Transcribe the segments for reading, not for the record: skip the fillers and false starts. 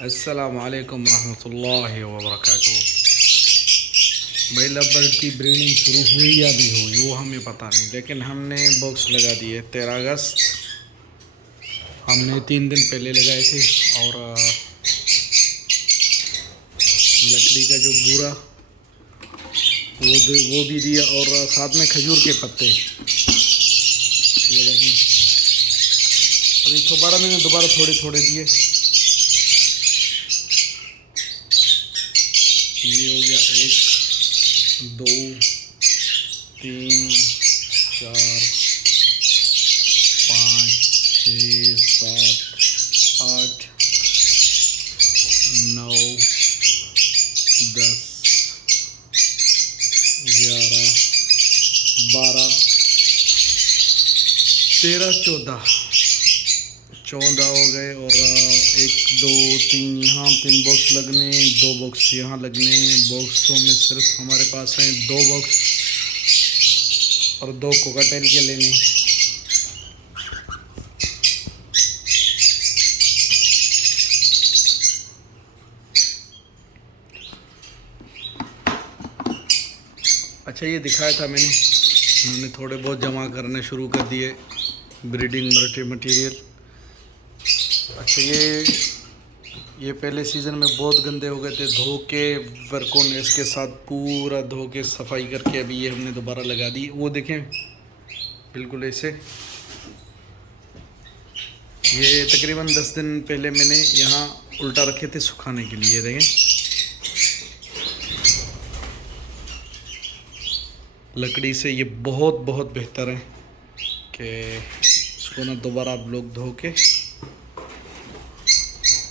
अस्सलामुअलैकुम रहमतुल्लाहि व बरकातुहू। भाई लवबर्ड की ब्रीडिंग शुरू हुई या नहीं हुई वो हमें पता नहीं, लेकिन हमने बॉक्स लगा दिए 13 अगस्त। हमने 3 दिन पहले लगाए थे और लकड़ी का जो बूरा वो भी दिया और साथ में खजूर के पत्ते। ये देखें, अभी दोबारा मैंने थोड़े थोड़े दिए। ये हो गया 1 2 3 4 5 6 7 8 9 10 11 12 13 14 हो गए और 1 2 3 यहाँ 3 बॉक्स लगने, 2 बॉक्स यहाँ लगने। बॉक्सों में सिर्फ हमारे पास हैं 2 बॉक्स और 2 कोकाटेल के लेने। अच्छा, ये दिखाया था मैंने, उन्होंने थोड़े बहुत जमा करने शुरू कर दिए ब्रीडिंग मटेरियल। अच्छा, ये पहले सीज़न में बहुत गंदे हो गए थे, धो के वर्कोनेस के साथ पूरा धो के सफाई करके अभी ये हमने दोबारा लगा दी। वो देखें बिल्कुल ऐसे। ये तकरीबन 10 दिन पहले मैंने यहाँ उल्टा रखे थे सुखाने के लिए। देखें, लकड़ी से ये बहुत बेहतर है कि इसको ना दोबारा आप लोग धो के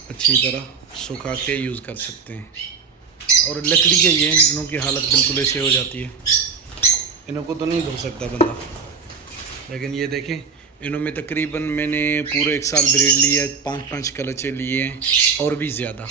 अच्छी तरह सुखा के यूज़ कर सकते हैं। और लकड़ी के ये इनों की हालत बिल्कुल ऐसे हो जाती है, इनों को तो नहीं धो सकता बंदा। लेकिन ये देखें, इनों में तकरीबन मैंने पूरे 1 साल ब्रीड लिया, 5 कलचे लिए और भी ज़्यादा।